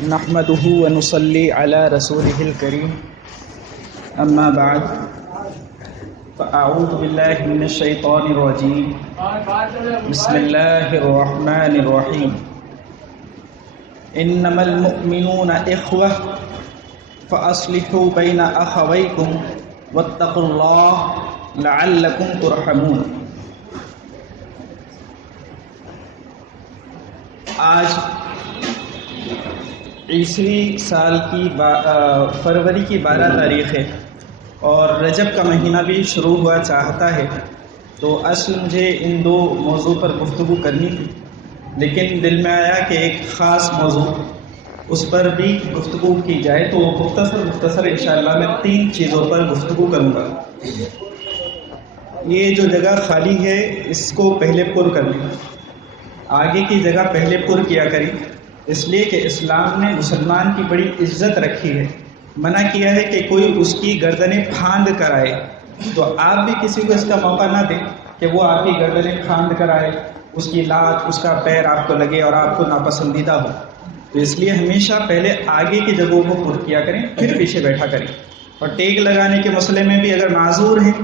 نحمده ونصلي على رسوله الكريم اما بعد فاعوذ بالله من الشيطان الرجيم بسم الله الرحمن الرحيم انما المؤمنون اخوة فاصلحوا بين اخويكم واتقوا الله لعلكم ترحمون۔ آج عیسوی سال کی فروری کی 12 تاریخ ہے اور رجب کا مہینہ بھی شروع ہوا چاہتا ہے، تو اصل مجھے ان دو موضوع پر گفتگو کرنی تھی، لیکن دل میں آیا کہ ایک خاص موضوع اس پر بھی گفتگو کی جائے، تو مختصر انشاءاللہ میں 3 چیزوں پر گفتگو کروں گا۔ یہ جو جگہ خالی ہے اس کو پہلے پر کر لیں، آگے کی جگہ پہلے پر کیا کریں، اس لیے کہ اسلام نے مسلمان کی بڑی عزت رکھی ہے، منع کیا ہے کہ کوئی اس کی گردنیں پھاند کر آئے، تو آپ بھی کسی کو اس کا موقع نہ دیں کہ وہ آپ کی گردنیں پھاند کر آئے، اس کی لات اس کا پیر آپ کو لگے اور آپ کو ناپسندیدہ ہو، تو اس لیے ہمیشہ پہلے آگے کی جگہوں کو پر کیا کریں پھر پیچھے بیٹھا کریں۔ اور ٹیک لگانے کے مسئلے میں بھی اگر معذور ہیں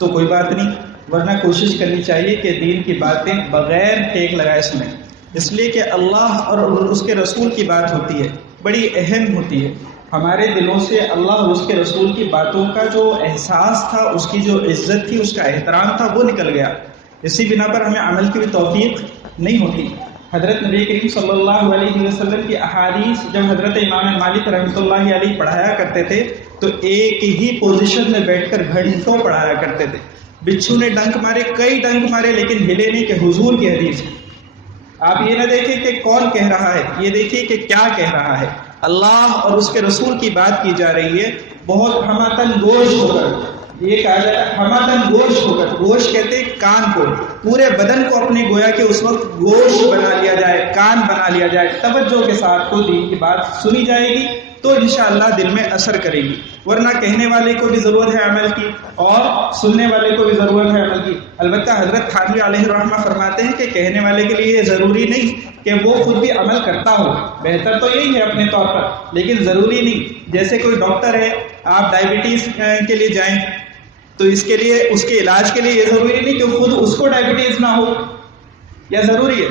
تو کوئی بات نہیں، ورنہ کوشش کرنی چاہیے کہ دین کی باتیں بغیر ٹیک لگائے سنیں، اس لیے کہ اللہ اور اس کے رسول کی بات ہوتی ہے، بڑی اہم ہوتی ہے، ہمارے دلوں سے اللہ اور اس کے رسول کی باتوں کا جو احساس تھا، اس کی جو عزت تھی، اس کا احترام تھا، وہ نکل گیا۔ اسی بنا پر ہمیں عمل کی بھی توفیق نہیں ہوتی۔ حضرت نبی کریم صلی اللہ علیہ وسلم کی احادیث جب حضرت امام مالک رحمۃ اللہ علیہ پڑھایا کرتے تھے تو ایک ہی پوزیشن میں بیٹھ کر گھنٹوں پڑھایا کرتے تھے، بچھو نے ڈنک مارے، کئی ڈنک مارے، لیکن ہلے نہیں کہ حضور کی حدیث۔ آپ یہ نہ دیکھیں کہ کون کہہ رہا ہے، یہ دیکھیں کہ کیا کہہ رہا ہے۔ اللہ اور اس کے رسول کی بات کی جا رہی ہے، بہت ہماتن گوش ہو کر، یہ کہا جاتا ہے ہماتن گوش ہو کر، گوش کہتے ہیں کان کو، پورے بدن کو اپنے گویا کہ اس وقت گوش بنا لیا جائے، کان بنا لیا جائے، توجہ کے ساتھ کو دین کی بات سنی جائے گی تو انشاءاللہ دل میں اثر کرے گی، ورنہ کہنے والے کو بھی ضرورت ہے عمل کی اور سننے والے کو بھی ضرورت ہے عمل کی۔ البتہ حضرت تھانوی علیہ الرحمہ فرماتے ہیں کہ کہنے والے کے لیے یہ ضروری نہیں کہ وہ خود بھی عمل کرتا ہو، بہتر تو یہی ہے اپنے طور پر، لیکن ضروری نہیں۔ جیسے کوئی ڈاکٹر ہے، آپ ڈائبٹیز کے لیے جائیں تو اس کے لیے، اس کے علاج کے لیے یہ ضروری نہیں کہ خود اس کو ڈائبٹیز نہ ہو، یا ضروری ہے؟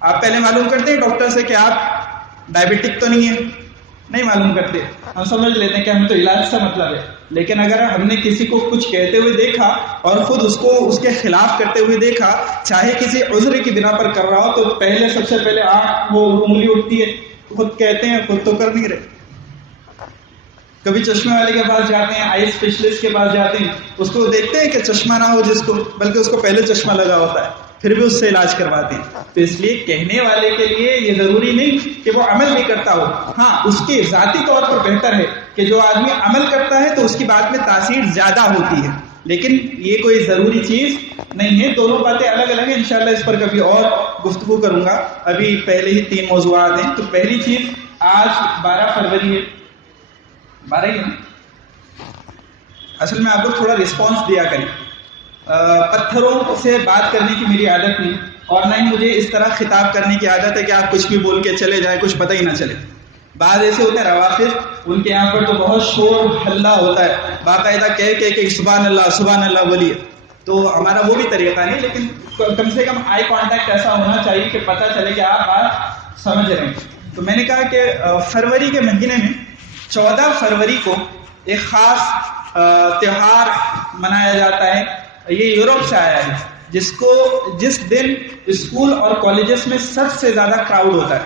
آپ پہلے معلوم کرتے ہیں ڈاکٹر سے کہ آپ ڈائبٹک تو نہیں ہے؟ نہیں معلوم کرتے، ہم سمجھ لیتے ہیں کہ ہمیں تو علاج سے مطلب ہے، لیکن اگر ہم نے کسی کو کچھ کہتے ہوئے دیکھا اور خود اس کو اس کے خلاف کرتے ہوئے دیکھا، چاہے کسی عذر کی بنا پر کر رہا ہو، تو پہلے سب سے پہلے وہ انگلی اٹھتی ہے، خود کہتے ہیں، خود تو کر نہیں رہے۔ کبھی چشمے والے کے پاس جاتے ہیں، آئی اسپیشلسٹ کے پاس جاتے ہیں، اس کو دیکھتے ہیں کہ چشمہ نہ ہو جس کو، بلکہ اس کو پہلے چشمہ لگا ہوتا ہے، پھر بھی اس سے علاج کرواتے ہیں۔ تو اس لیے کہنے والے کے لیے یہ ضروری نہیں کہ وہ عمل بھی کرتا ہو، ہاں اس کے ذاتی طور پر بہتر ہے کہ جو آدمی عمل کرتا ہے تو اس کی بات میں تاثیر زیادہ ہوتی ہے، لیکن یہ کوئی ضروری چیز نہیں ہے۔ دونوں باتیں الگ الگ ہیں، انشاءاللہ اس پر کبھی اور گفتگو کروں گا، ابھی پہلے ہی 3 موضوعات ہیں۔ تو پہلی چیز، آج 12 فروری ہے، 12 ہی ہے، اصل میں آپ کو تھوڑا رسپانس دیا کریں۔ پتھروں سے بات کرنے کی میری عادت نہیں، اور نہ ہی مجھے اس طرح خطاب کرنے کی عادت ہے کہ آپ کچھ بھی بول کے چلے جائیں، کچھ پتہ ہی نہ چلے۔ بعض ایسے ہوتے ہیں روافض، ان کے یہاں پر تو بہت شور ہلہ ہوتا ہے، باقاعدہ کہہ کہ سبحان اللہ بولیے، تو ہمارا وہ بھی طریقہ نہیں، لیکن کم سے کم آئی کانٹیکٹ ایسا ہونا چاہیے کہ پتہ چلے کہ آپ بات سمجھ رہے ہیں۔ تو میں نے کہا کہ فروری کے مہینے میں 14 فروری کو ایک خاص تہوار منایا جاتا ہے، یہ یورپ سے آیا ہے، جس دن اسکول اور کالجز میں سب سے زیادہ کراؤڈ ہوتا ہے۔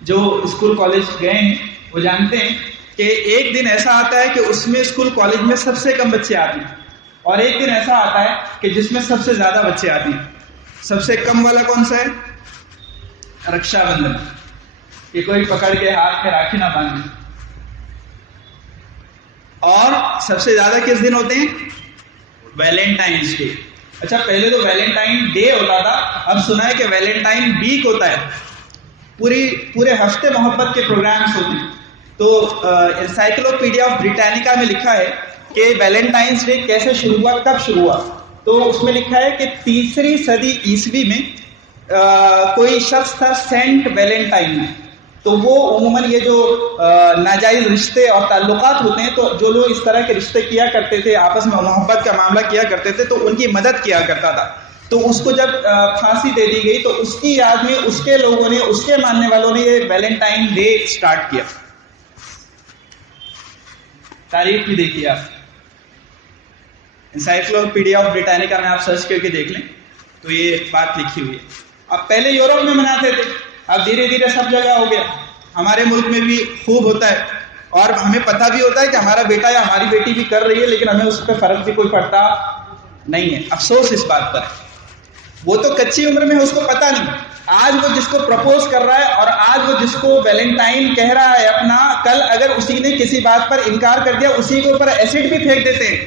جو اسکول کالج گئے ہیں وہ جانتے ہیں کہ ایک دن ایسا آتا ہے کہ اس میں اسکول کالج میں سب سے کم بچے آتے ہیں، اور ایک دن ایسا آتا ہے کہ جس میں سب سے زیادہ بچے آتے ہیں۔ سب سے کم والا کون سا ہے؟ رکشا بندھن، کہ کوئی پکڑ کے ہاتھ میں راکھی نہ باندھے۔ اور سب سے زیادہ کس دن ہوتے ہیں؟ Valentines day. اچھا، پہلے تو ویلنٹائن ڈے ہوتا تھا، اب سنا ہے کہ ویلنٹائن ویک ہوتا ہے، پورے ہفتے محبت کے پروگرامز ہوتے ہیں۔ تو انسائکلوپیڈیا آف بریٹانیکا میں لکھا ہے کہ ویلنٹائنس ڈے کیسے شروع ہوا، کب شروع ہوا، تو اس میں لکھا ہے کہ 3 صدی عیسوی میں کوئی شخص تھا سینٹ ویلنٹائن، تو وہ عموماً یہ جو ناجائز رشتے اور تعلقات ہوتے ہیں، تو جو لوگ اس طرح کے رشتے کیا کرتے تھے، آپس میں محبت کا معاملہ کیا کرتے تھے، تو ان کی مدد کیا کرتا تھا. تو اس کو جب پھانسی دے دی گئی تو اس کی یاد میں اس کے لوگوں نے، اس کے ماننے والوں نے یہ ویلنٹائن ڈے سٹارٹ کیا. تاریخ بھی دیکھیے آپ، انسائکلوپیڈیا آف بریٹانیکا میں آپ سرچ کر کے دیکھ لیں تو یہ بات لکھی ہوئی ہے. اب پہلے یورپ میں مناتے تھے، اب دھیرے دھیرے سب جگہ ہو گیا. ہمارے ملک میں بھی خوب ہوتا ہے، اور ہمیں پتہ بھی ہوتا ہے کہ ہمارا بیٹا یا ہماری بیٹی بھی کر رہی ہے، لیکن ہمیں اس پہ فرق بھی کوئی پڑتا نہیں ہے. افسوس اس بات پر ہے. وہ تو کچی عمر میں اس کو پتہ نہیں. آج وہ جس کو پرپوز کر رہا ہے اور آج وہ جس کو ویلنٹائن کہہ رہا ہے اپنا، کل اگر اسی نے کسی بات پر انکار کر دیا، اسی کے اوپر ایسڈ بھی پھینک دیتے ہیں.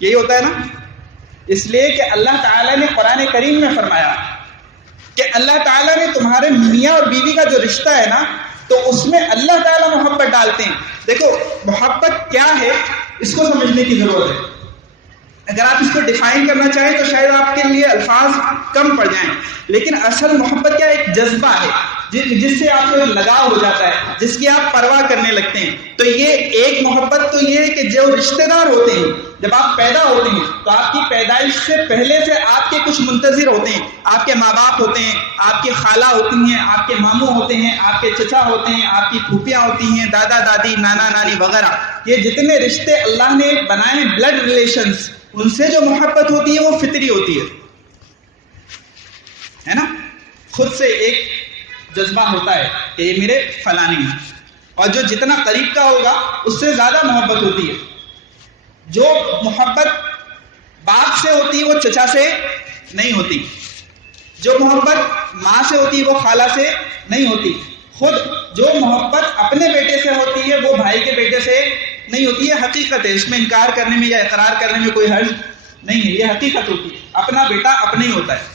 یہی ہوتا ہے نا. اس لیے کہ اللہ تعالیٰ نے قرآن کریم میں فرمایا کہ اللہ تعالیٰ نے تمہارے میاں اور بیوی کا جو رشتہ ہے نا، تو اس میں اللہ تعالیٰ محبت ڈالتے ہیں. دیکھو محبت کیا ہے اس کو سمجھنے کی ضرورت ہے. اگر آپ اس کو ڈیفائن کرنا چاہیں تو شاید آپ کے لیے الفاظ کم پڑ جائیں، لیکن اصل محبت کیا ایک جذبہ ہے جس سے آپ کو لگاؤ ہو جاتا ہے، جس کی آپ پرواہ کرنے لگتے ہیں. تو یہ ایک محبت تو یہ ہے کہ جو رشتہ دار ہوتے ہیں، جب آپ پیدا ہوتے ہیں تو آپ کی پیدائش سے پہلے سے آپ کے کچھ منتظر ہوتے ہیں. آپ کے ماں باپ ہوتے ہیں، آپ کی خالہ ہوتی ہیں، آپ کے ماموں ہوتے ہیں، آپ کے چچا ہوتے ہیں، آپ کی پھوپھیاں ہوتی ہیں، دادا دادی، نانا نانی وغیرہ. یہ جتنے رشتے اللہ نے بنائے ہیں بلڈ ریلیشنز، ان سے جو محبت ہوتی ہے وہ فطری ہوتی ہے نا. خود سے ایک جذبہ ہوتا ہے کہ یہ میرے فلانی ہیں، اور جو جتنا قریب کا ہوگا اس سے زیادہ محبت ہوتی ہے. جو محبت باپ سے ہوتی ہے وہ چچا سے نہیں ہوتی، جو محبت ماں سے ہوتی ہے وہ خالہ سے نہیں ہوتی. خود جو محبت اپنے بیٹے سے ہوتی ہے وہ بھائی کے بیٹے سے نہیں ہوتی. ہے حقیقت ہے، اس میں انکار کرنے میں یا اقرار کرنے میں کوئی حرج نہیں ہے. یہ حقیقت ہوتی ہے، اپنا بیٹا اپنا ہی ہوتا ہے.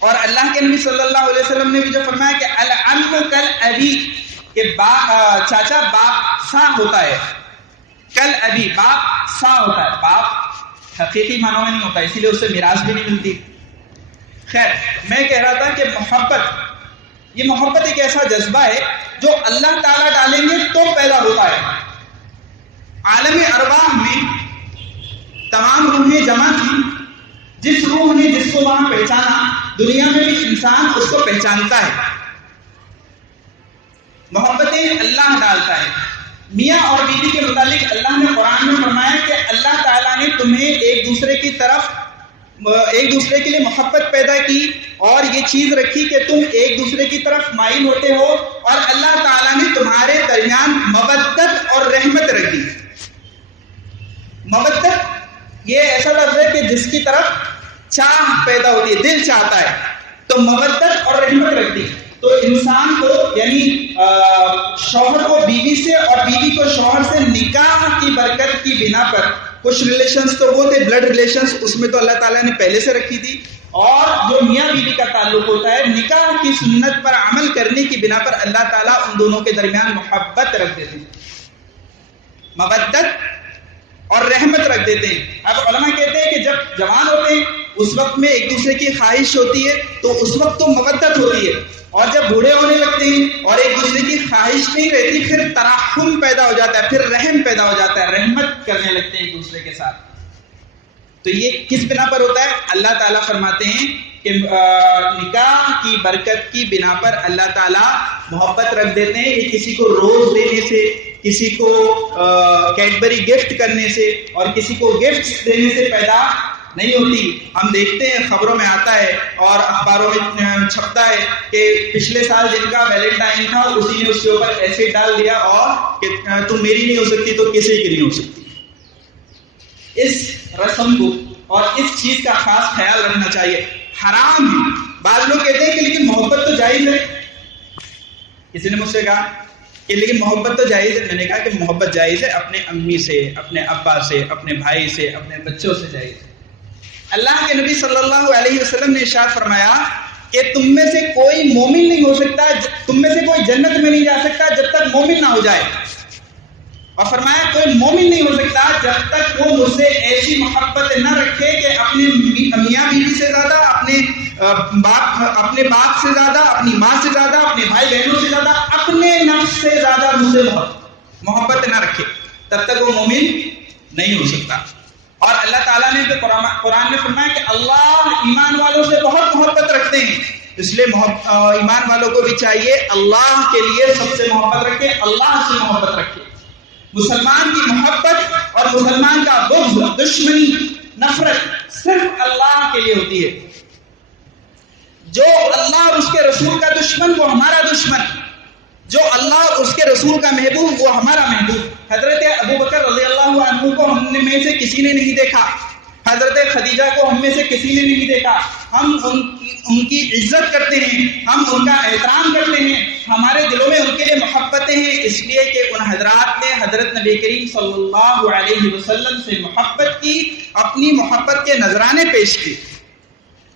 اور اللہ کے نبی صلی اللہ علیہ وسلم نے بھی جو فرمایا کہ العم کل ابی، کہ چاچا باپ سا ہوتا ہے. کل ابی، باپ سا ہوتا ہے. باپ حقیقی معنوں میں نہیں ہوتا، اسی لیے اس سے میراث بھی نہیں ملتی. خیر، میں کہہ رہا تھا کہ محبت، یہ محبت ایک ایسا جذبہ ہے جو اللہ تعالیٰ ڈالیں گے تو پیدا ہوتا ہے. عالم ارواح میں تمام روحیں جمع تھی، جس روح نے جس کو وہاں پہچانا، دنیا میں بھی انسان اس کو پہچانتا ہے. محبتیں اللہ ڈالتا ہے. میاں اور بیوی کے متعلق اللہ نے قرآن میں فرمایا کہ اللہ تعالیٰ نے تمہیں ایک دوسرے کی طرف، ایک دوسرے کے لیے محبت پیدا کی، اور یہ چیز رکھی کہ تم ایک دوسرے کی طرف مائل ہوتے ہو، اور اللہ تعالیٰ نے تمہارے درمیان مودت اور رحمت رکھی. مودت یہ ایسا لفظ ہے کہ جس کی طرف چاہ پیدا ہوتی ہے، دل چاہتا ہے، تو مودت اور رحمت رکھتی. تو انسان کو، یعنی شوہر کو بیوی سے اور بیوی کو شوہر سے نکاح کی برکت کی بنا پر، کچھ ریلیشنز تو وہ تھے بلڈ ریلیشنز، اس میں تو اللہ تعالیٰ نے پہلے سے رکھی تھی. اور جو میاں بیوی کا تعلق ہوتا ہے، نکاح کی سنت پر عمل کرنے کی بنا پر اللہ تعالیٰ ان دونوں کے درمیان محبت رکھ دیتے ہیں، مودت اور رحمت رکھ دیتے ہیں. اب علماء کہتے ہیں کہ جب جوان ہوتے ہیں اس وقت میں ایک دوسرے کی خواہش ہوتی ہے تو اس وقت تو مودت ہوتی ہے، اور جب بوڑھے ہونے لگتے ہیں اور ایک دوسرے کی خواہش نہیں رہتی، پھر ترحم پیدا ہو جاتا ہے، پھر رحم پیدا ہو جاتا ہے، رحمت کرنے لگتے ہیں ایک دوسرے کے ساتھ. تو یہ کس بنا پر ہوتا ہے؟ اللہ تعالیٰ فرماتے ہیں کہ نکاح کی برکت کی بنا پر اللہ تعالیٰ محبت رکھ دیتے ہیں. یہ کسی کو روز دینے سے، کسی کو کیڈبری گفٹ کرنے سے اور کسی کو گفٹ دینے سے پیدا نہیں ہوتی. ہم دیکھتے ہیں خبروں میں آتا ہے اور اخباروں میں چھپتا ہے کہ پچھلے سال جن کا ویلنٹائن تھا اسی نے اس کے اوپر ایسڈ ڈال دیا اور کہ تم میری نہیں ہو سکتی تو کسی کی نہیں ہو سکتی. اس رسم کو اور اس چیز کا خاص خیال رکھنا چاہیے. حرام ہے. بعض لوگ کہتے ہیں کہ لیکن محبت تو جائز ہے. کسی نے مجھ سے کہا کہ لیکن محبت تو جائز ہے. میں نے کہا کہ محبت جائز ہے اپنے امی سے، اپنے ابا سے، اپنے بھائی سے، اپنے بچوں سے جائز ہے. اللہ کے نبی صلی اللہ علیہ وسلم نے ارشاد فرمایا کہ تم میں سے کوئی مومن نہیں ہو سکتا، تم میں سے کوئی جنت میں نہیں جا سکتا جب تک مومن نہ ہو جائے. اور فرمایا کوئی مومن نہیں ہو سکتا جب تک وہ مجھ سے ایسی محبت نہ رکھے کہ اپنے میاں بیوی سے زیادہ، اپنے باپ سے زیادہ، اپنی ماں سے زیادہ، اپنے بھائی بہنوں سے زیادہ، اپنے نفس سے زیادہ مجھ سے محبت نہ رکھے، تب تک وہ مومن نہیں ہو سکتا۔ اور اللہ تعالیٰ نے قرآن میں فرمایا کہ اللہ ایمان والوں سے بہت محبت رکھتے ہیں، اس لیے ایمان والوں کو بھی چاہیے اللہ کے لیے سب سے محبت رکھے، اللہ سے محبت رکھے۔ مسلمان کی محبت اور مسلمان کا بغض، دشمنی، نفرت صرف اللہ کے لیے ہوتی ہے۔ جو اللہ اور اس کے رسول کا دشمن وہ ہمارا دشمن، جو اللہ اور اس کے رسول کا محبوب وہ ہمارا محبوب۔ حضرت ابو بکر رضی اللہ عنہ کو ہم میں سے کسی نے نہیں دیکھا، حضرت خدیجہ کو ہم میں سے کسی نے نہیں دیکھا، ہم ان کی عزت کرتے ہیں، ہم ان کا احترام کرتے ہیں، ہمارے دلوں میں ان کے لیے محبتیں ہیں، اس لیے کہ ان حضرات نے حضرت نبی کریم صلی اللہ علیہ وسلم سے محبت کی، اپنی محبت کے نذرانے پیش کی۔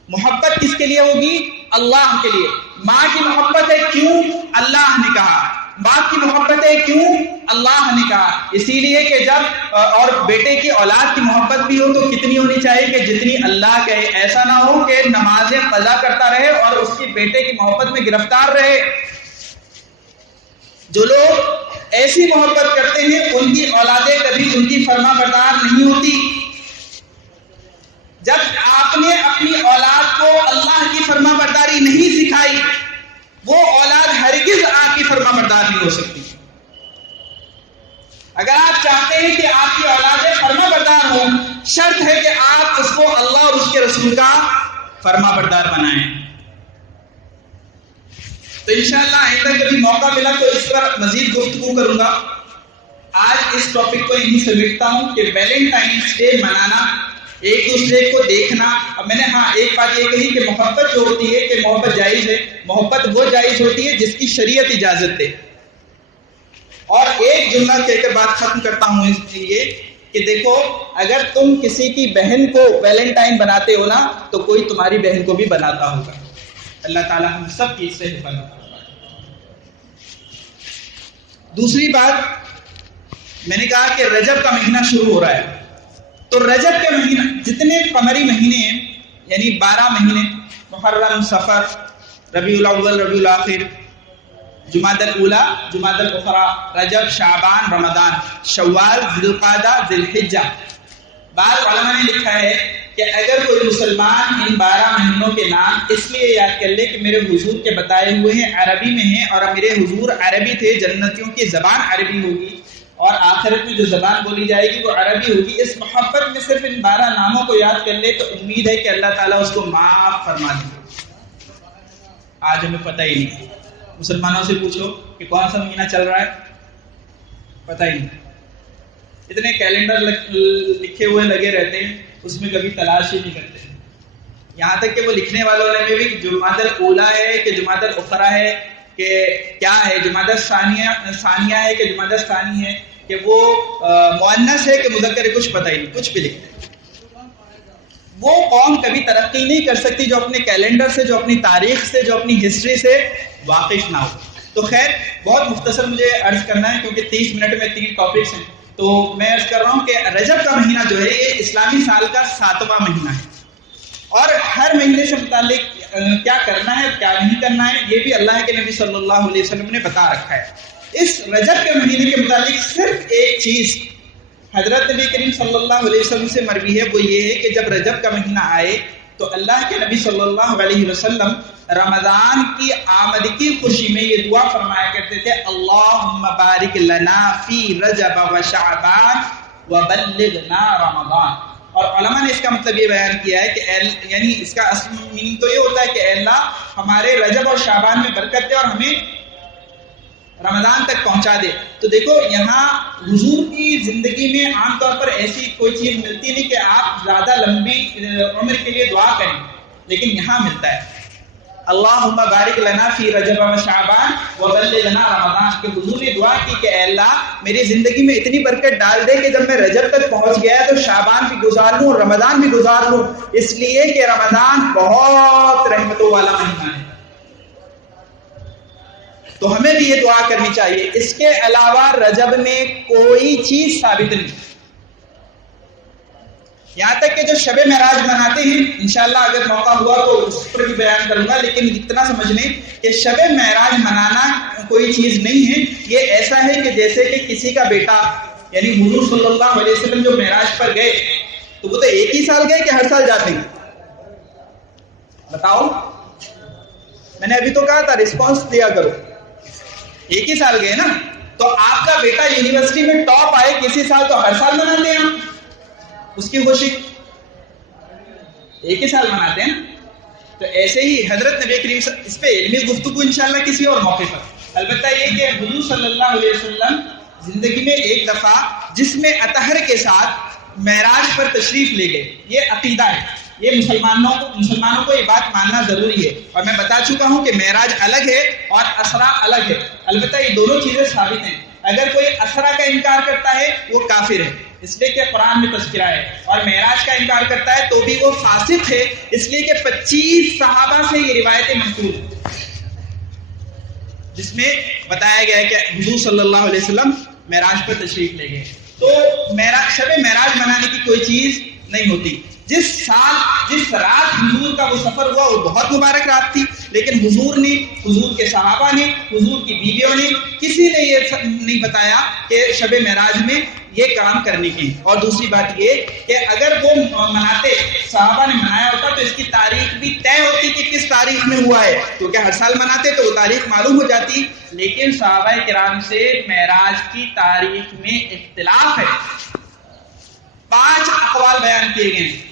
محبت کس کے لیے ہوگی؟ اللہ کے لیے۔ ماں کی محبت ہے کیوں؟ اللہ نے کہا۔ باپ کی محبت ہے کیوں؟ اللہ نے کہا۔ اسی لیے کہ جب اور بیٹے کی اولاد کی محبت بھی ہو تو کتنی ہونی چاہیے کہ جتنی اللہ کہے، ایسا نہ ہو کہ نمازیں قضا کرتا رہے اور اس کی بیٹے کی محبت میں گرفتار رہے۔ جو لوگ ایسی محبت کرتے ہیں ان کی اولادیں کبھی ان کی فرما بردار نہیں ہوتی۔ جب آپ نے اپنی اولاد کو اللہ کی فرما برداری نہیں سکھائی، وہ اولاد ہرگز آپ کی فرما بردار نہیں ہو سکتی۔ اگر آپ چاہتے ہیں کہ آپ کی اولادیں فرما بردار ہوں، شرط ہے کہ آپ اس کو اللہ اور اس کے رسول کا فرما بردار بنائیں۔ تو انشاءاللہ آئندہ کبھی موقع ملا تو اس پر مزید گفتگو کروں گا۔ آج اس ٹاپک کو یہیں سمیٹتا ہوں کہ ویلنٹائنس ڈے منانا، ایک دوسرے کو دیکھنا۔ اب میں نے ایک بات یہ کہی کہ محبت جو ہوتی ہے کہ محبت جائز ہے، محبت وہ جائز ہوتی ہے جس کی شریعت اجازت دے۔ اور ایک جملہ کہہ کر بات ختم کرتا ہوں اس لیے کہ دیکھو، اگر تم کسی کی بہن کو ویلنٹائن بناتے ہو نا تو کوئی تمہاری بہن کو بھی بناتا ہوگا۔ اللہ تعالی ہم سب کی اس سے حفاظت کرے۔ دوسری بات، میں نے کہا کہ رجب کا مہینہ شروع ہو رہا ہے، تو رجب کے مہینہ جتنے قمری مہینے ہیں یعنی 12 مہینے، محرم، صفر، ربیع الاول، ربیع الاخر، جمادی الاولی، جمادی الاخری، رجب، شعبان، رمضان، شوال، ذی القعدہ، ذی الحجہ۔ بعض علماء نے لکھا ہے کہ اگر کوئی مسلمان ان 12 مہینوں کے نام اس لیے یاد کر لے کہ میرے حضور کے بتائے ہوئے ہیں، عربی میں ہیں اور میرے حضور عربی تھے، جنتیوں کی زبان عربی ہوگی اور آخرت میں جو زبان بولی جائے گی وہ عربی ہوگی، اس محبت میں صرف ان 12 ناموں کو یاد کر لے تو امید ہے کہ اللہ تعالیٰ اس کو معاف فرما دے۔ آج ہمیں پتہ ہی نہیں، مسلمانوں سے پوچھو کہ کون سا مہینہ چل رہا ہے، پتہ ہی نہیں۔ اتنے کیلنڈر لکھے ہوئے لگے رہتے ہیں، اس میں کبھی تلاش ہی نہیں کرتے۔ یہاں تک کہ وہ لکھنے والوں نے بھی جمادی الاولی ہے کہ جمادی الاخری ہے کہ کیا ہے، جمادی ثانیہ ہے کہ جمادی ثانی ہے، کہ وہ مؤنث ہے کہ مذکر ہے، کچھ پتہ ہی نہیں، کچھ بھی لکھتے ہیں۔ وہ قوم کبھی ترقی نہیں کر سکتی جو اپنے کیلنڈر سے، جو اپنی تاریخ سے، جو اپنی ہسٹری سے واقف نہ ہو۔ تو خیر، بہت مختصر مجھے عرض کرنا ہے کیونکہ 30 منٹ میں 3 ٹاپکس ہیں، تو میں عرض کر رہا ہوں کہ رجب کا مہینہ جو ہے یہ اسلامی سال کا 7واں مہینہ ہے، اور ہر مہینے سے متعلق کیا کرنا ہے کیا نہیں کرنا ہے یہ بھی اللہ کے نبی صلی اللہ علیہ وسلم نے بتا رکھا ہے۔ اس رجب کے مہینے کے متعلق صرف ایک چیز حضرت نبی کریم صلی اللہ علیہ وسلم سے مروی ہے، وہ یہ ہے کہ جب رجب کا مہینہ آئے تو اللہ کے نبی صلی اللہ علیہ وسلم رمضان کی آمد کی خوشی میں یہ دعا فرمایا کرتے تھے، اللہم بارک لنا فی رجب و شعبان وبلغنا رمضان۔ اور علماء نے اس کا مطلب یہ بیان کیا ہے کہ یعنی اس کا اصل میننگ تو یہ ہوتا ہے کہ اے اللہ ہمارے رجب اور شعبان میں برکت دے اور ہمیں رمضان تک پہنچا دے۔ تو دیکھو یہاں حضور کی زندگی میں عام طور پر ایسی کوئی چیز ملتی نہیں کہ آپ زیادہ لمبی عمر کے لیے دعا کریں، لیکن یہاں ملتا ہے اللہم بارک لنا فی رجب و شعبان وبلغنا رمضان، کہ حضور نے دعا کی کہ اے اللہ میری زندگی میں اتنی برکت ڈال دے کہ جب میں رجب تک پہنچ گیا تو شعبان بھی گزار لوں اور رمضان بھی گزار لوں، اس لیے کہ رمضان بہت رحمتوں والا مہینہ ہے۔ تو ہمیں بھی یہ دعا کرنی چاہیے. اس کے علاوہ رجب میں کوئی چیز ثابت نہیں. یہاں تک کہ جو شب معراج مناتے ہیں انشاءاللہ اگر موقع ہوا تو اس پر بھی بیان کروں گا، لیکن اتنا سمجھ لیں کہ شب معراج منانا کوئی چیز نہیں ہے. یہ ایسا ہے کہ جیسے کہ کسی کا بیٹا یعنی حضور صلی اللہ علیہ وسلم جو معراج پر گئے تو وہ تو ایک ہی سال گئے کہ ہر سال جاتے ہیں؟ بتاؤ. میں نے ابھی تو کہا تھا رسپانس دیا کرو. ایک ہی سال گئے نا. تو آپ کا بیٹا یونیورسٹی میں ٹاپ آئے کسی سال تو ہر سال مناتے ہیں آپ اس کی خوشی، ایک ہی سال مناتے ہیں. تو ایسے ہی حضرت نبی کریم اس پہ علمی گفتگو انشاءاللہ کسی اور موقع پر. البتہ یہ کہ حضور صلی اللہ علیہ وسلم زندگی میں ایک دفعہ جسم اطہر کے ساتھ معراج پر تشریف لے گئے. یہ عقیدہ ہے، یہ مسلمانوں کو یہ بات ماننا ضروری ہے. اور میں بتا چکا ہوں کہ معراج الگ ہے اور اسرا الگ ہے. البتہ یہ دونوں چیزیں ثابت ہیں. اگر کوئی اسرا کا انکار کرتا ہے وہ کافر ہے، اس لیے کہ قرآن میں تذکرہ ہے، اور معراج کا انکار کرتا ہے تو بھی وہ فاسق ہے، اس لیے کہ 25 صحابہ سے یہ روایتیں منقول ہیں جس میں بتایا گیا ہے کہ حضور صلی اللہ علیہ وسلم معراج پر تشریف لے گئے. تو شب معراج منانے کی کوئی چیز نہیں ہوتی. جس رات حضور کا وہ سفر ہوا وہ بہت مبارک رات تھی، لیکن حضور نے، حضور کے صحابہ نے، حضور کی بیویوں نے، کسی نے یہ نہیں بتایا کہ شب معراج میں یہ کام کرنے کی. اور دوسری بات یہ کہ اگر وہ مناتے، صحابہ نے منایا ہوتا تو اس کی تاریخ بھی طے ہوتی کہ کس تاریخ میں ہوا ہے، کیونکہ ہر سال مناتے تو وہ تاریخ معلوم ہو جاتی. لیکن صحابہ کرام سے معراج کی تاریخ میں اختلاف ہے. 5 اقوال بیان کیے گئے ہیں.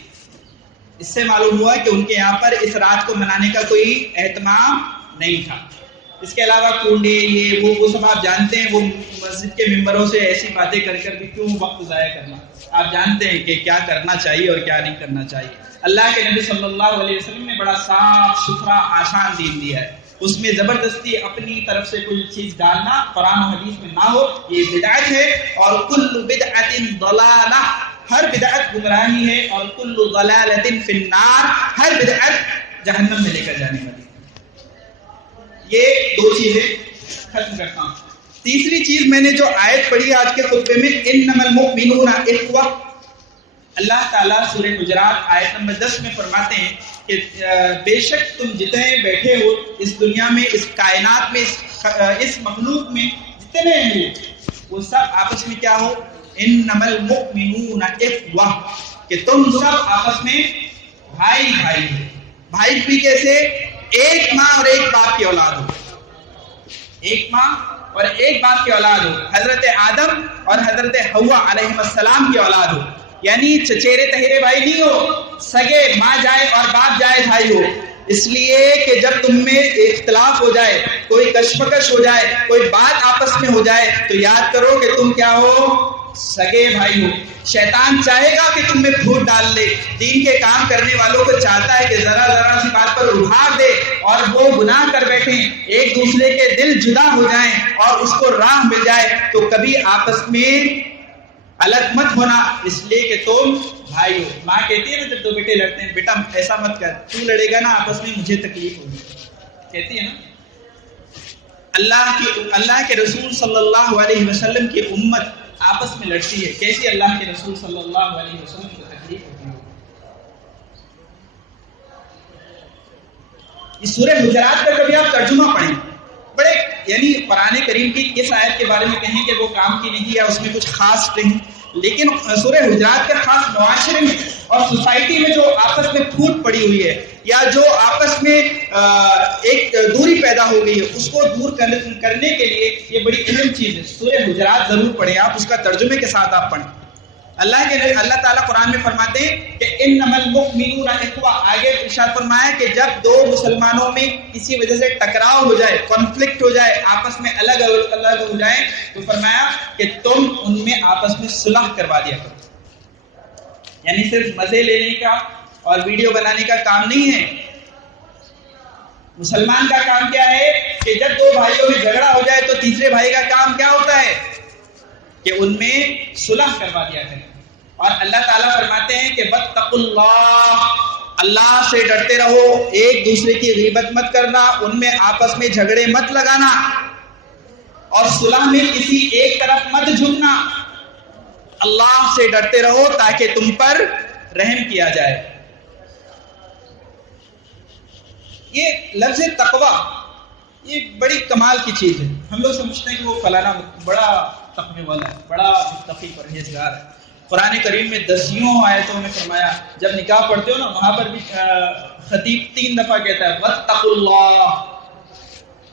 اس سے معلوم ہوا کہ ان کے یہاں پر اس رات کو منانے کا کوئی اہتمام نہیں تھا. اس کے علاوہ کنڈے یہ وہ سب آپ جانتے ہیں، وہ مسجد کے ممبروں سے ایسی باتیں کر بھی کیوں وقت ضائع کرنا. آپ جانتے ہیں کہ کیا کرنا چاہیے اور کیا نہیں کرنا چاہیے. اللہ کے نبی صلی اللہ علیہ وسلم نے بڑا صاف ستھرا آسان دین دیا ہے. اس میں زبردستی اپنی طرف سے کوئی چیز ڈالنا قرآن و حدیث میں نہ ہو، یہ بدعت ہے. اور کل بدعت ضلالہ، ہر بدعت گمراہی ہے. اور کل ضلالۃ فی النار، ہر بدعت جہنم میں لے کر جانے والی. یہ 2 چیزیں ختم کرتا ہوں. تیسری چیز میں نے جو آیت پڑھی آج کے خطبے میں، انما المؤمنون اخوہ، اللہ تعالیٰ سورہ حجرات آیت نمبر 10 میں فرماتے ہیں کہ بے شک تم جتنے بیٹھے ہو اس دنیا میں، اس کائنات میں، اس مخلوق میں جتنے ہیں وہ سب آپس میں کیا ہو؟ انما المؤمنون اخوہ، کہ تم سب آپس میں بھائی بھائی ہو. بھائی بھی کیسے؟ ایک ماں اور ایک باپ کی اولاد ہو. ایک ماں اور ایک باپ کی اولاد ہو. حضرت آدم اور حضرت حوا علیہ السلام کی اولاد ہو. یعنی چچیرے تہرے بھائی نہیں ہو، سگے ماں جائے اور باپ جائے بھائی ہو. اس لیے کہ جب تم میں اختلاف ہو جائے، کوئی کشمکش ہو جائے، کوئی بات آپس میں ہو جائے تو یاد کرو کہ تم کیا ہو؟ سگے بھائی ہو. شیطان چاہے گا کہ تم میں پھوٹ ڈال لے. دین کے کام کرنے والوں کو چاہتا ہے کہ ذرا سی بات پر ابھار دے اور وہ گناہ کر بیٹھیں، ایک دوسرے کے دل جدا ہو جائیں اور اس کو راہ مل جائے. تو کبھی آپس میں الگ مت ہونا، اس لیے کہ تم بھائی ہو. ماں کہتی ہے نا جب 2 بیٹے لڑتے ہیں، بیٹا ایسا مت کر، تو لڑے گا نا آپس میں مجھے تکلیف ہوگی، کہتی ہے نا. اللہ کے رسول صلی اللہ علیہ وسلم کی امت آپس میں لڑتی ہے، کیسی اللہ کے رسول صلی اللہ علیہ وسلم کو تکلیف ہوتی ہے. اس سورہ حجرات کا کبھی آپ ترجمہ پڑھیں، بڑے یعنی قرآن کریم کی اس آیت کے بارے میں کہیں کہ وہ کام کی نہیں یا اس میں کچھ خاص نہیں، لیکن سورہ حجرات کے خاص معاشرے میں اور سوسائٹی میں جو آپس میں پھوٹ پڑی ہوئی ہے یا جو آپس میں ایک دوری پیدا ہو گئی ہے، اس کو دور کرنے کے لیے یہ بڑی اہم چیز ہے. سورہ حجرات ضرور پڑھیں آپ، اس کا ترجمے کے ساتھ آپ پڑھیں. اللہ تعالیٰ قرآن میں فرماتے ہیں کہ انما المؤمنون اخوہ. آگے ارشاد فرمایا کہ جب 2 مسلمانوں میں کسی وجہ سے ٹکراؤ ہو جائے، کانفلکٹ ہو جائے، آپس میں الگ ہو جائے، تو فرمایا کہ تم ان میں آپس میں صلح کروا دیا کرو. یعنی صرف مزے لینے کا اور ویڈیو بنانے کا کام نہیں ہے. مسلمان کا کام کیا ہے کہ جب 2 بھائیوں میں جھگڑا ہو جائے تو تیسرے بھائی کا کام کیا ہوتا ہے کہ ان میں صلح کروا دیا کریں. اور اللہ تعالیٰ فرماتے ہیں کہ واتقوا اللہ، اللہ سے ڈرتے رہو، ایک دوسرے کی غیبت مت کرنا، ان میں آپس میں جھگڑے مت لگانا. اور صلح میں کسی ایک طرف مت جھکنا. اللہ سے ڈرتے رہو تاکہ تم پر رحم کیا جائے. یہ لفظ تقوی یہ بڑی کمال کی چیز ہے. ہم لوگ سمجھتے ہیں کہ وہ فلانا بڑا تقوی والا ہے, بڑا متقی پرہیزگار ہے. قرآن کریم میں دسیوں آیتوں میں فرمایا, جب نکاح پڑھتے ہو نا وہاں پر بھی خطیب 3 دفعہ کہتا ہے واتقوا اللہ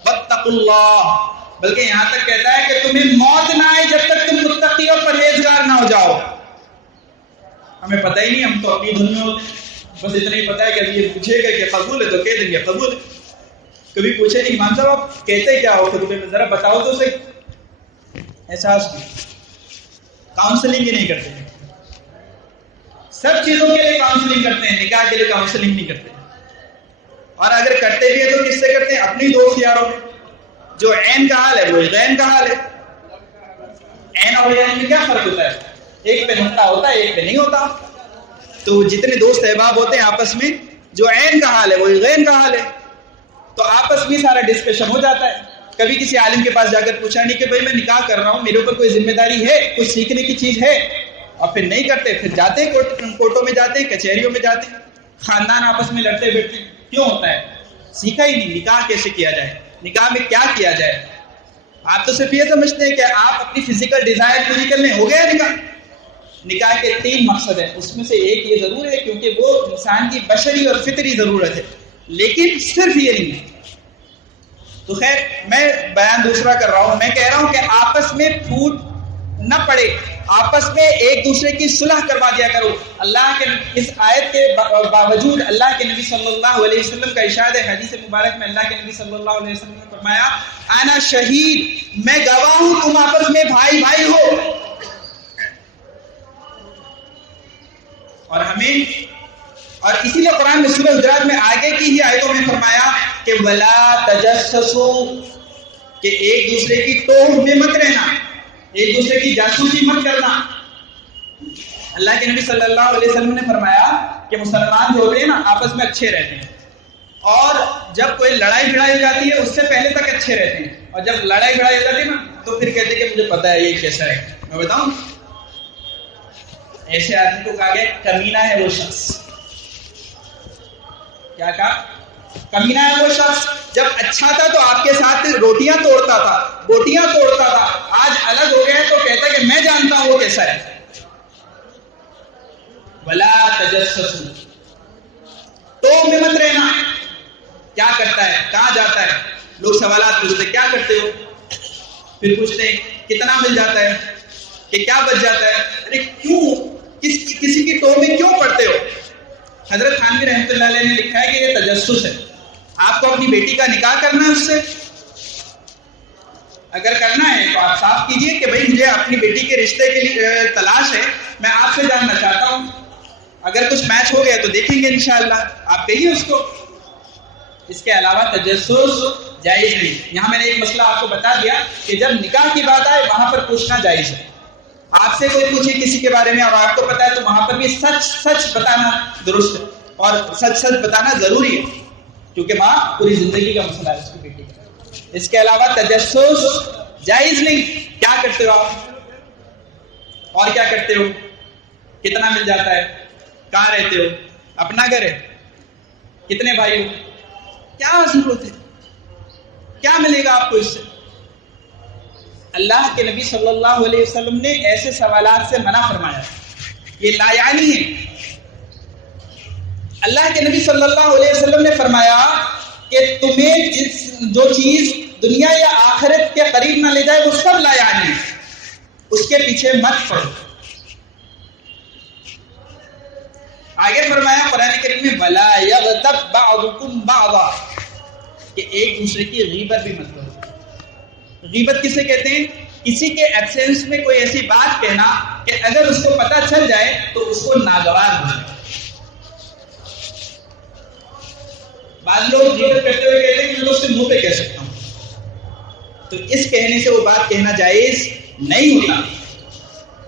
واتقوا اللہ, بلکہ یہاں تک کہتا ہے کہ تمہیں موت نہ آئے جب تک تم متقی اور پرہیزگار نہ ہو جاؤ. ہمیں پتہ ہی نہیں, ہم تو اپنی دھن میں ہوتے ہیں. بس اتنا ہی پتا ہے کہ ابھی یہ پوچھے گا کہ قبول ہے تو کہہ دیں گے قبول ہے. کبھی پوچھے نہیں ایمان صاحب آپ کہتے کیا ہو خطبے میں, ذرا بتاؤ تو صحیح. احساس نہیں, کاؤنسلنگ ہی نہیں کرتے. سب چیزوں کے لیے کاؤنسلنگ کرتے ہیں, نکاح کے لیے کاؤنسلنگ نہیں کرتے. اور اگر کرتے بھی ہیں تو کس سے کرتے ہیں؟ اپنی دوست یاروں میں. جو عین کا حال ہے وہ غین کا حال ہے. عین اور غین میں کیا فرق ہوتا ہے؟ ایک پہ نقطہ ہوتا ہے, ایک پہ نہیں ہوتا. تو جتنے دوست احباب ہوتے ہیں آپس میں, جو عین کا حال ہے وہ غین کا حال ہے, تو آپس میں سارا ڈسکشن ہو جاتا ہے. کبھی کسی عالم کے پاس جا کر پوچھا نہیں کہ بھائی میں نکاح کر رہا ہوں, میرے اوپر کوئی ذمہ داری ہے, کچھ سیکھنے کی چیز ہے, اور پھر نہیں کرتے. پھر جاتے ہیں کورٹوں میں, جاتے ہیں کچہریوں میں, جاتے ہیں خاندان آپس میں لڑتے بیٹھتے. کیوں ہوتا ہے؟ سیکھا ہی نہیں نکاح کیسے کیا جائے, نکاح میں کیا کیا جائے. آپ تو صرف یہ سمجھتے ہیں کہ آپ اپنی فزیکل ڈیزائر پوری کر لیں, ہو گیا نکاح. نکاح کے 3 مقصد ہیں, اس میں سے ایک یہ ضرور ہے کیونکہ وہ انسان کی بشری اور فطری ضرورت ہے, لیکن صرف یہ نہیں ہے. تو خیر میں بیان دوسرا کر رہا ہوں. میں کہہ رہا ہوں کہ آپس میں پھوٹ نہ پڑے, آپس میں ایک دوسرے کی صلح کروا دیا کرو. اللہ کے اس آیت کے باوجود اللہ کے نبی صلی اللہ علیہ وسلم کا ارشاد ہے حدیث مبارک میں. اللہ کے نبی صلی اللہ علیہ وسلم نے فرمایا انا شہید, میں گواہ ہوں تم آپس میں بھائی بھائی ہو. اور ہمیں اور اسی لیے قرآن میں سورہ حجرات میں آگے کی ہی آیتوں میں فرمایا کہ ولا تجسسوا, کہ ایک دوسرے کی توح میں مت رہنا, ایک دوسرے کی جاسوسی مت کرنا. اللہ کے نبی صلی اللہ علیہ وسلم نے فرمایا کہ مسلمان جو ہوتے ہیں نا آپس میں اچھے رہتے ہیں, اور جب کوئی لڑائی بھڑائی ہو جاتی ہے اس سے پہلے تک اچھے رہتے ہیں, اور جب لڑائی بھڑائی ہو جاتی ہے نا تو پھر کہتے ہیں کہ مجھے پتا ہے یہ کیسا ہے. میں بتاؤں, ایسے آدمی کو کہا گیا کمینہ ہے وہ شخص. کیا کہا؟ کمینہ ہے وہ شخص. جب اچھا تھا تو آپ کے ساتھ روٹیاں توڑتا تھا, بوٹیاں توڑتا تھا, آج الگ ہو گیا تو کہتا ہے کہ میں جانتا ہوں وہ کیسا ہے. ولا تجسسوا, تو میں مت رہنا. کیا کرتا ہے, کہاں جاتا ہے, لوگ سوالات پوچھتے کیا کرتے ہو, پھر پوچھتے کتنا مل جاتا ہے, کہ کیا بچ جاتا ہے. ارے کیوں کسی کی ٹو میں کیوں پڑھتے ہو؟ حضرت تھانوی رحمۃ اللہ علیہ نے لکھا ہے کہ یہ تجسس ہے. آپ کو اپنی بیٹی کا نکاح کرنا ہے اس سے, اگر کرنا ہے تو آپ صاف کیجئے کہ بھائی مجھے اپنی بیٹی کے رشتے کے لیے تلاش ہے, میں آپ سے جاننا چاہتا ہوں. اگر کچھ میچ ہو گیا تو دیکھیں گے انشاءاللہ, آپ کہیے اس کو. اس کے علاوہ تجسس جائز نہیں. یہاں میں نے ایک مسئلہ آپ کو بتا دیا کہ جب نکاح کی بات آئے وہاں پر پوچھنا جائز ہے. آپ سے کوئی پوچھے کسی کے بارے میں اور آپ کو پتا ہے تو وہاں پر بھی سچ سچ بتانا درست ہے, اور سچ سچ بتانا ضروری ہے, کیونکہ ماں پوری زندگی کا مسئلہ ہے اس کی بیٹی کا. اس کے علاوہ تجسس جائز نہیں. کیا کرتے ہو آپ, اور کیا کرتے ہو, کتنا مل جاتا ہے, کہاں رہتے ہو, اپنا گھر ہے, کتنے بھائی ہو, کیا ضرورت ہے, کیا ملے گا آپ کو اس سے. اللہ کے نبی صلی اللہ علیہ وسلم نے ایسے سوالات سے منع فرمایا, یہ لا یعنی ہے. اللہ کے نبی صلی اللہ علیہ وسلم نے فرمایا کہ تمہیں جو چیز دنیا یا آخرت کے قریب نہ لے جائے وہ سب لا یعنی, اس کے پیچھے مت پڑو. آگے فرمایا قرآن کریم میں ولا یغتب بعضکم بعضا, کہ ایک دوسرے کی غیبت بھی مت کرو. غیبت کسے کہتے ہیں؟ کسی کے ایبسنس میں کوئی ایسی بات کہنا کہ اگر اس کو پتہ چل جائے تو اس کو ناگوار ہو جائے. بعض لوگ غیبت کرتے ہوئے کہتے ہیں کہ میں اس کے منہ پہ کہہ سکتا ہوں, تو اس کہنے سے وہ بات کہنا جائز نہیں ہوتا.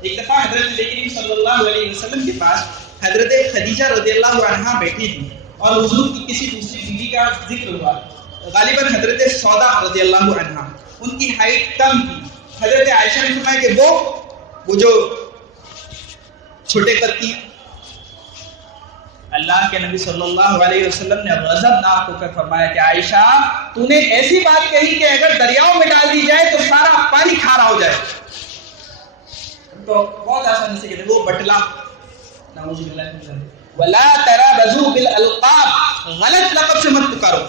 ایک دفعہ حضرت نبی کریم صلی اللہ علیہ وسلم کے پاس حضرت خدیجہ رضی اللہ عنہا بیٹھی تھی, اور حضور کی کسی دوسری بیوی کا ذکر ہوا, غالباً حضرت سودا رضی اللہ عنہا. ان کی ہائٹ کم تھی. حضرت عائشہ نے فرمایا کہ وہ جو چھوٹے قد کی. اللہ کے نبی صلی اللہ علیہ وسلم نے غضبناک ہو کر فرمایا کہ عائشہ تو نے ایسی بات کہی کہ اگر دریاؤں میں ڈال دی جائے تو سارا پانی کھارا ہو جائے. تو بہت آسانی سے کہتے وہ بٹلا نعوذ باللہ من ذلک ولا ترابزوا بالالقاب غلط لقب سے مت پکارو.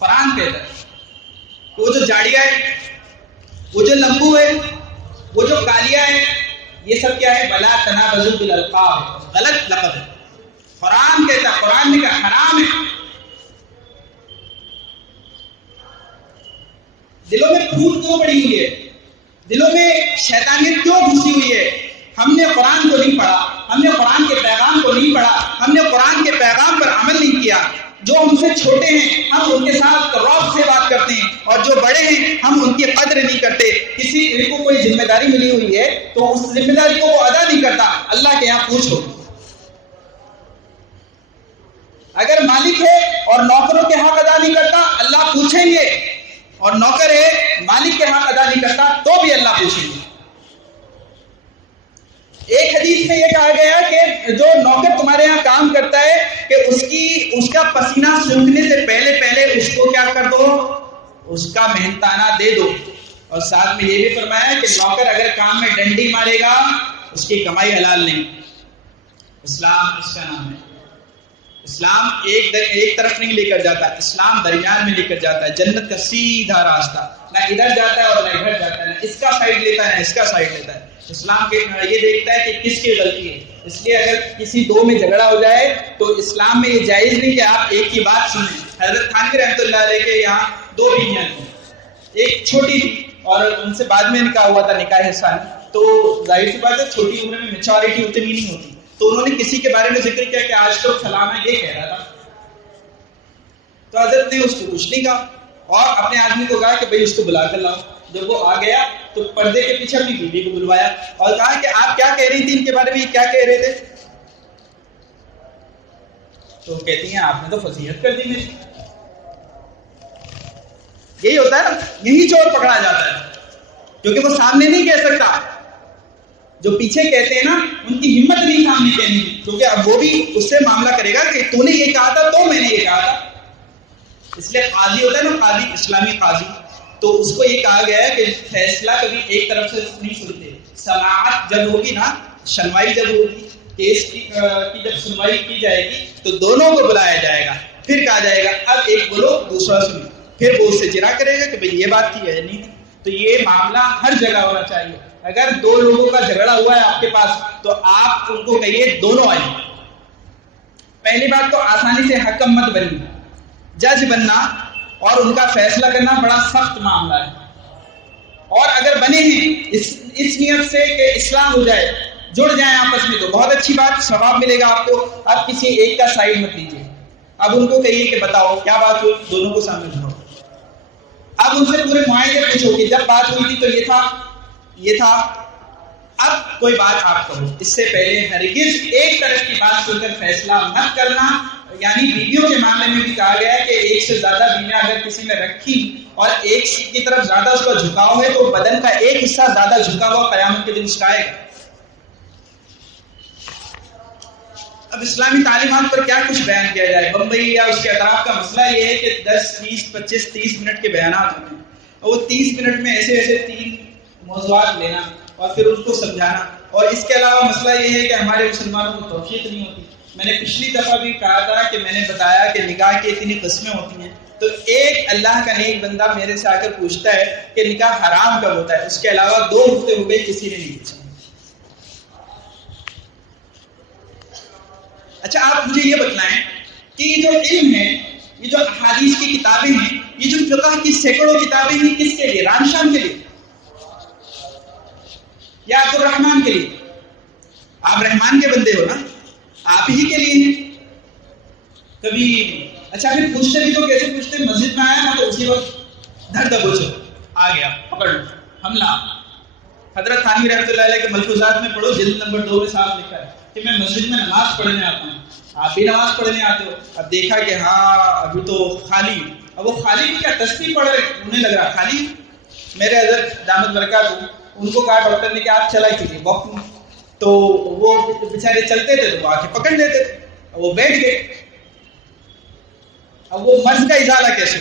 قرآن کہتا ہے وہ جو جاڑیا ہے وہ جو لمبو ہے وہ جو کالیا ہے یہ سب کیا ہے؟ ولا تنابزوا بالالقاب غلط لقب ہے. قرآن کہتا ہے قرآن نے کہا حرام ہے. دلوں میں پھوٹ کیوں پڑی ہوئی ہے؟ دلوں میں شیطانیت کیوں گھسی ہوئی ہے؟ ہم نے قرآن کو نہیں پڑھا, ہم نے قرآن کے پیغام کو نہیں پڑھا, ہم نے قرآن کے پیغام پر عمل نہیں کیا. جو ہم سے چھوٹے ہیں ہم ان کے ساتھ رعب سے بات کرتے ہیں, اور جو بڑے ہیں ہم ان کی قدر نہیں کرتے. کسی کو کوئی ذمہ داری ملی ہوئی ہے تو اس ذمہ داری کو وہ ادا نہیں کرتا. اللہ کے یہاں پوچھو. اگر مالک ہے اور نوکروں کے حق ادا نہیں کرتا اللہ پوچھیں گے, اور نوکر ہے مالک کے حق ادا نہیں کرتا تو بھی اللہ پوچھیں گے. ایک حدیث میں یہ کہا گیا کہ جو نوکر تمہارے یہاں کام کرتا ہے کہ اس کا پسینہ سوکھنے سے پہلے اس کو کیا کر دو, اس کا محنتانہ دے دو. اور ساتھ میں یہ بھی فرمایا کہ نوکر اگر کام میں ڈنڈی مارے گا اس کی کمائی حلال نہیں. اسلام اس کا نام ہے. اسلام ایک طرف نہیں لے کر جاتا, اسلام درمیان میں لے کر جاتا ہے. جنت کا سیدھا راستہ, نہ ادھر جاتا ہے اور نہ ادھر جاتا ہے, نہ اس کا سائڈ لیتا ہے نہ اس کا سائڈ لیتا ہے. اسلام کے یہ دیکھتا ہے کہ کس کی غلطی ہے. اس لیے اگر کسی دو میں جھگڑا ہو جائے تو اسلام میں یہ جائز نہیں کہ آپ ایک کی بات سنیں. حضرت تھانوی رحمۃ اللہ علیہ کے یہاں دو بیویاں تھیں, ایک چھوٹی تھی اور ان سے بعد میں نکاح ہوا تھا, نکاح ثانی. تو ظاہر سی بات ہے چھوٹی عمر میں میچورٹی اتنی نہیں ہوتی. تو انہوں نے کسی کے بارے میں ذکر کیا کہ آج تو فلانا یہ کہہ رہا تھا, تو حضرت نے اس کو کچھ نہیں کہا اور اپنے آدمی کو کہا کہ بھئی اس کو بلا کر لاؤ. جب وہ آ گیا تو پردے کے پیچھے اپنی بیوی کو بلوایا اور کہا کہ آپ کیا کہہ رہی تھی ان کے بارے میں, یہ کیا کہہ رہے تھے؟ تو کہتی ہیں آپ نے تو فضیحت کر دی میری. یہی ہوتا ہے نا, یہی چور پکڑا جاتا ہے کیونکہ وہ سامنے نہیں کہہ سکتا. جو پیچھے کہتے ہیں نا ان کی ہمت نہیں سامنے کہنے کی, کیونکہ اب وہ بھی اس سے معاملہ کرے گا کہ تو نے یہ کہا تھا تو میں نے یہ کہا تھا. اس لیے قاضی ہوتا ہے نا, قاضی, اسلامی قاضی, تو اس کو یہ کہا گیا ہے کہ فیصلہ کبھی ایک طرف سے نہیں سنتے. سماعت جب ہوگی نا, سنوائی جب ہوگی, کیس کی جب سنوائی کی جائے گی تو دونوں کو بلایا جائے گا, پھر کہا جائے گا اب ایک بولو دوسرا سنو, پھر وہ اس سے جرا کرے گا کہ بھئی یہ بات تھی یا نہیں تھی. تو یہ معاملہ ہر جگہ ہونا چاہیے. اگر دو لوگوں کا جھگڑا ہوا ہے آپ کے پاس تو آپ ان کو کہیے دونوں آئیے. پہلی بات تو آسانی سے حکم مت بنیے. جج بننا اور ان کا فیصلہ کرنا بڑا سخت معاملہ ہے. اور اگر بنے ہیں اس نیت سے کہ اصلاح ہو جائے, جڑ جائیں آپس میں, تو بہت اچھی بات, ثواب ملے گا آپ کو. اب کسی ایک کا سائڈ مت لیجیے. اب ان کو کہیے کہ بتاؤ کیا بات ہوئی, دونوں کو سامنے بٹھاؤ. اب ان سے پورے معاہدے پوچھو کہ جب بات ہوئی تھی تو یہ تھا, اب کوئی بات آپ کرو. اس سے پہلے ہرگز ایک طرف کی بات سن کر فیصلہ مت کرنا. یعنی بیویوں کے معاملے میں بھی کہا گیا ہے کہ ایک سے زیادہ بیویاں اگر کسی نے رکھی اور ایک کی طرف زیادہ اس کا جھکاؤ ہے تو بدن کا ایک حصہ زیادہ جھکا ہوا قیامت کے دن مسکرائے گا. اب اسلامی تعلیمات پر کیا کچھ بیان کیا جائے. بمبئی یا اس کے اطراف کا مسئلہ یہ ہے کہ 10, 20, 25, 30 منٹ کے بیانات ہوتے ہیں, اور وہ 30 منٹ میں ایسے 3 موضوعات لینا اور پھر اس کو سمجھانا. اور اس کے علاوہ مسئلہ یہ ہے کہ ہمارے مسلمانوں کو توفیق نہیں ہوتی. میں نے پچھلی دفعہ بھی کہا تھا کہ میں نے بتایا کہ نکاح کی اتنی قسمیں ہوتی ہیں, تو ایک اللہ کا نیک بندہ میرے سے آ کر پوچھتا ہے کہ نکاح حرام کب ہوتا ہے. اس کے علاوہ 2 ہفتے ہو گئے کسی نے نہیں پوچھا. اچھا آپ مجھے یہ بتلائیں کہ یہ جو علم ہے, یہ جو احادیث کی کتابیں ہیں, یہ جو فقہ کی سینکڑوں کتابیں ہیں, کس کے لیے؟ رام شام کے لیے یا عبد الرحمان کے لیے؟ آپ رحمان کے بندے ہو نا, آپ ہی کے لیے. کبھی اچھا پھر پوچھتے بھی تو کیسے پوچھتے؟ مسجد میں آیا نا تو اسی وقت دھڑ دبوچو آ گیا, پکڑ لو, حملہ. حضرت تھانوی رحمۃ اللہ علیہ کے ملفوظات میں پڑھو, جلد نمبر 2 میں صاف لکھا ہے کہ میں مسجد میں نماز پڑھنے آتا ہوں. آپ بھی نماز پڑھنے آتے ہو. اب دیکھا کہ ہاں ابھی تو خالی, اب وہ خالی کی کیا تسبیح پڑھ رہے، انہیں لگ رہا خالی. میرے حضرت دامت برکات ان کو کہا ڈاکٹر نے کہ آپ چلا کیجیے وقت میں، تو وہ بیچارے چلتے تھے تو وہ آ کے پکڑ لیتے تھے، وہ بیٹھ گئے. اب وہ مرض کا ازالہ کیسے؟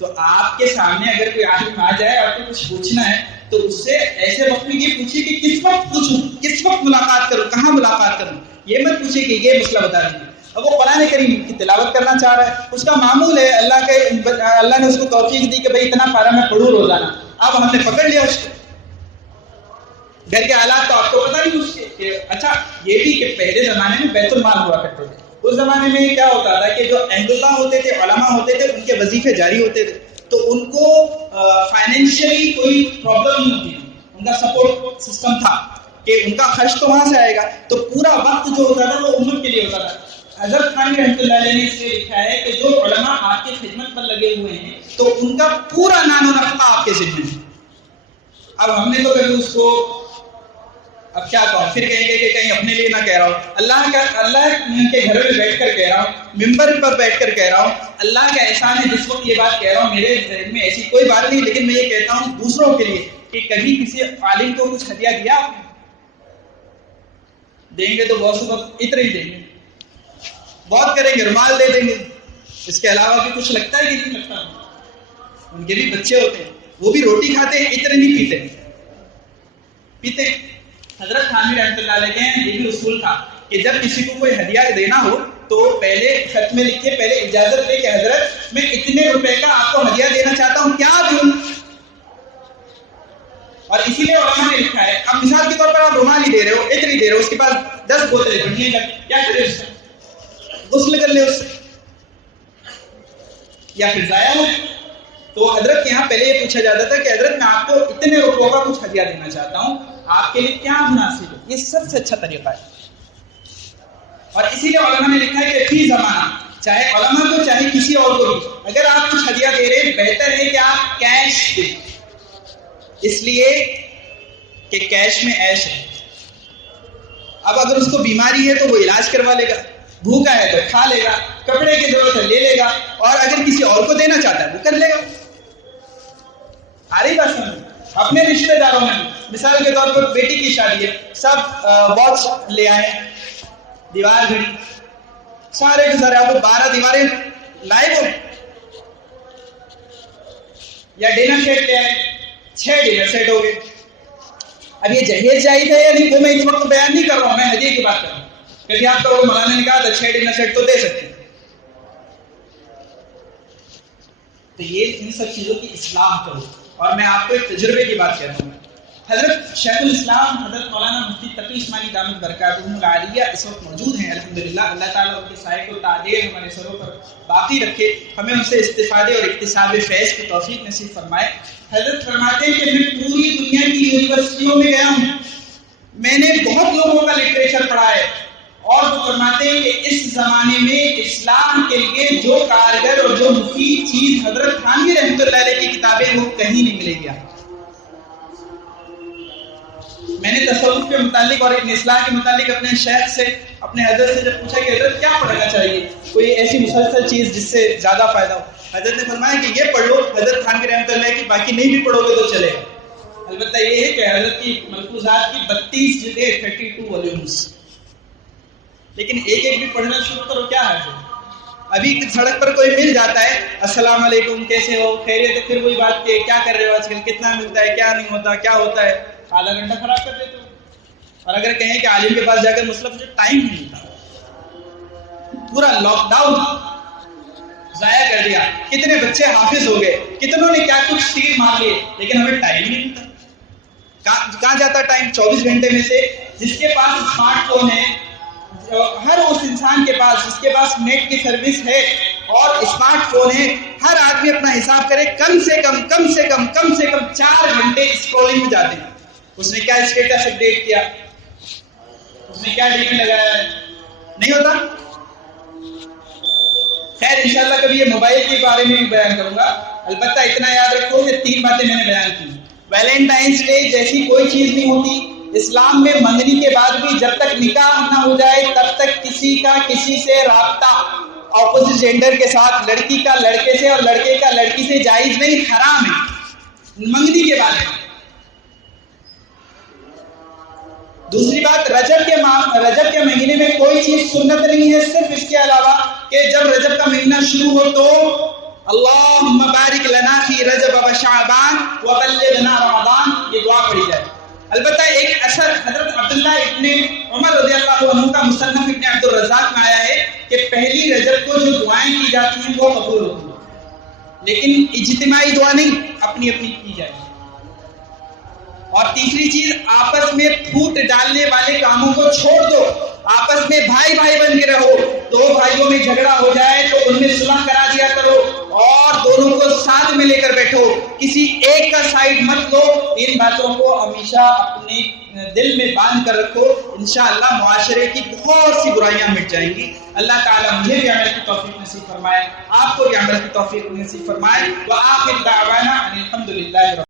تو آپ کے سامنے اگر کوئی عالم آ جائے اور کچھ پوچھنا ہے تو اس سے ایسے وقت میں یہ پوچھیے کہ کس وقت پوچھوں، کس وقت ملاقات کروں، کہاں ملاقات کروں. یہ مت پوچھے کہ یہ مسئلہ بتا دیجیے. اب وہ قرآن کریم کی تلاوت کرنا چاہ رہا ہے، اس کا معمول ہے، اللہ نے اس کو توفیق دی کہ بھائی اتنا پارا میں پڑھوں روزانہ. اب ہم نے پکڑ لیا اس کو. گھر کے حالات تو آپ کو پتہ نہیں اس کے. اچھا یہ بھی کہ پہلے زمانے میں بیت المال ہوا کرتے تھے. اس زمانے میں کیا ہوتا تھا کہ جو اہل اللہ ہوتے تھے، علماء ہوتے تھے، ان کے وظیفے جاری ہوتے تھے، تو ان کو فائنینشلی کوئی پرابلم نہیں ہوتی، ان کا سپورٹ سسٹم تھا کہ ان کا خرچ تو وہاں سے آئے گا، تو پورا وقت جو ہوتا تھا وہ امت کے لیے ہوتا تھا. حضرت خانوی رحمۃ اللہ علیہ نے اس سے لکھا ہے کہ جو علماء آپ کی خدمت پر لگے ہوئے ہیں تو ان کا پورا نان و نفقہ آپ کے ذمہ ہے. اب ہم نے تو کبھی اس کو اب کیا کہوں، پھر کہیں گے کہ کہیں اپنے لیے نہ کہہ رہا ہوں، اللہ کے گھر میں بیٹھ کر کہہ رہا ہوں، ممبر پر بیٹھ کر کہہ رہا ہوں. اللہ کا احسان ہے جس وقت یہ بات کہہ رہا ہوں، میرے ذہن میں ایسی کوئی بات نہیں، لیکن میں یہ کہتا ہوں دوسروں کے لیے کہ کبھی کسی عالم کو کچھ ہدیہ دیا آپ نے؟ دیں گے تو بہت سے وقت اتنے ہی دیں گے، بہت کریں گے رومال دے دیں گے، اس کے علاوہ بھی کچھ لگتا ہے کہ نہیں لگتا؟ ان کے بھی بچے ہوتے ہیں، وہ بھی روٹی کھاتے ہیں، اتنے نہیں پیتے. حضرت خانوی رحمۃ اللہ علیہ کے یہ بھی اصول تھا کہ جب کسی کو کوئی ہدیہ دینا ہو تو پہلے خط میں لکھے، پہلے اجازت لے کہ حضرت میں اتنے روپے کا آپ کو ہدیہ دینا چاہتا ہوں، کیا دوں؟ اور اسی لیے علماء نے لکھا ہے. اب مثال کے طور پر آپ رومال ہی دے رہے ہو، اتنی دے رہے ہو، اس کے پاس 10 بوتلیں بڑھنے لگی، کیا کرے اس سے؟ غسل کر لے اس سے، یا پھر ضائع ہو. تو حضرت کے یہاں پہلے یہ پوچھا جاتا تھا کہ حضرت میں آپ کو اتنے روپوں کا کچھ ہدیہ دینا چاہتا ہوں، آپ کے لیے کیا مناسب ہے؟ یہ سب سے اچھا طریقہ ہے. اور اسی لیے علماء نے لکھا ہے کہ فی زمانہ، چاہے علماء کو چاہے کسی اور کو بھی، اگر آپ کچھ ہدیہ دے رہے ہیں بہتر ہے کہ آپ کیش دیں، اس لیے کہ کیش میں عیش ہے. اب اگر اس کو بیماری ہے تو وہ علاج کروا لے گا، بھوکا ہے تو کھا لے گا، کپڑے کی ضرورت ہے لے لے گا، اور اگر کسی اور کو دینا چاہتا ہے وہ کر لے گا. آ رہی بات سمجھ؟ اپنے رشتہ داروں میں مثال کے طور پر بیٹی کی شادی ہے، سب واچ لے آئے، دیوار گھڑی، سارے کے سارے آپ کو 12 دیواریں لائے ہو، یا ڈنر سیٹ لے آئے، 6 ڈنر سیٹ ہو گئے. اب یہ جہیز جائز ہے یا نہیں وہ میں اس وقت بیان نہیں کر رہا ہوں، میں ہدیے کی بات کر رہا ہوں. کبھی آپ کو مولانا نے کہا تھا 6 ڈنر سیٹ تو دے سکتے ہیں. تو یہ ان سب چیزوں کی اصلاح کرو. اور میں آپ کو ایک تجربے کی بات کہتا ہوں. حضرت شیخ الاسلام حضرت مولانا مفتی تقی اسماعیلی دامت برکاتہ العالیہ اس وقت موجود ہیں الحمدللہ. اللہ تعالیٰ ان کے سائے کو تعدیر ہمارے سروں پر باقی رکھے، ہمیں ان سے استفادے اور اکتساب فیض کی توفیق نصیب فرمائے. حضرت فرماتے ہیں کہ میں پوری دنیا کی یونیورسٹیوں میں گیا ہوں، میں نے بہت لوگوں کا لٹریچر پڑھا ہے، اور وہ فرماتے ہیں کہ اس زمانے میں اسلام کے لیے جو کارگر اور جو مفید چیز حضرت خانوی رحمۃ اللہ علیہ کی کتابیں وہ کہیں نہیں ملے گی. میں نے تصوف کے متعلق اور ابن اصلاح کے متعلق اپنے شیخ سے، اپنے حضرت سے جب پوچھا کہ حضرت کیا پڑھنا چاہیے، کوئی ایسی مسلسل چیز جس سے زیادہ فائدہ ہو، حضرت نے فرمایا کہ یہ پڑھ لو حضرت خانوی رحمۃ اللہ کی، باقی نہیں بھی پڑھو گے تو چلے گا. البتہ یہ ہے کہ حضرت کی ملفوظات کی 32 جلدیں 32 والیومز، لیکن ایک ایک بھی پڑھنا شروع کرو، کیا ہے؟ ابھی سڑک پر کوئی مل جاتا ہے، السلام علیکم کیسے ہو، خیریت ہے، پھر وہی بات کہ کیا کر رہے ہو آج کل، کتنا ملتا ہے، کیا نہیں ہوتا، کیا ہوتا ہے، آدھا گھنٹہ خراب کر دیتے ہو. اور اگر کہیں کہ عالم کے پاس جا کر مسئلہ مجھے ٹائم نہیں ملتا، پورا لاک ڈاؤن ضائع کر دیا، کتنے بچے حافظ ہو گئے، کتنوں نے کیا کچھ تیر مار لیے، لیکن ہمیں ٹائم نہیں ملتا. کہاں جاتا ٹائم؟ 24 گھنٹے میں سے جس کے پاس اسمارٹ فون ہے، ہر اس انسان کے پاس جس کے پاس نیٹ کی سروس ہے اور اسمارٹ فون ہے، ہر آدمی اپنا حساب کرے، کم سے کم 4 گھنٹے اسکرولنگ میں جاتے ہیں. اس نے کیا اسٹیٹس اپڈیٹ کیا، اس نے کیا ڈیپی لگایا ہے، نہیں ہوتا. خیر انشاءاللہ کبھی یہ موبائل کے بارے میں بھی بیان کروں گا. البتہ اتنا یاد رکھو کہ 3 باتیں میں نے بیان کی. ویلنٹائنس ڈے جیسی کوئی چیز نہیں ہوتی اسلام میں. منگنی کے بعد بھی جب تک نکاح نہ ہو جائے تب تک کسی کا کسی سے رابطہ اپوزٹ جینڈر کے ساتھ، لڑکی کا لڑکے سے اور لڑکے کا لڑکی سے جائز نہیں، حرام ہے منگنی کے بعد۔ دوسری بات، رجب کے مہینے میں کوئی چیز سنت نہیں ہے، صرف اس کے علاوہ کہ جب رجب کا مہینہ شروع ہو تو اللہم بارک لنا فی رجب و شعبان وبلغنا رمضان، یہ دعا پڑھی جائے۔ البتہ ایک اثر حضرت عبداللہ ابن عمر رضی اللہ عنہ کا مصنف ابن عبد الرزاق میں آیا ہے کہ پہلی رجب کو جو دعائیں کی جاتی ہیں وہ قبول ہوتی ہیں، لیکن اجتماعی دعا نہیں، اپنی اپنی کی جائے۔ اور تیسری چیز، آپس میں پھوٹ ڈالنے والے کاموں کو چھوڑ دو، آپس میں بھائی بھائی بن کے رہو، دو بھائیوں میں جھگڑا ہو جائے تو ان میں صلح کرا دیا کرو اور دونوں کو ساتھ میں لے کر بیٹھو، کسی ایک کا سائیڈ مت لو۔ ان باتوں کو ہمیشہ اپنے دل میں باندھ کر رکھو، انشاءاللہ معاشرے کی بہت سی برائیاں مٹ جائیں گی۔ اللہ تعالیٰ مجھے بھی عمل کی توفیق نصیب فرمائے، آپ کو بھی عمل کی توفیق نصیب فرمائے۔ وآخر دعوانا ان الحمد للہ۔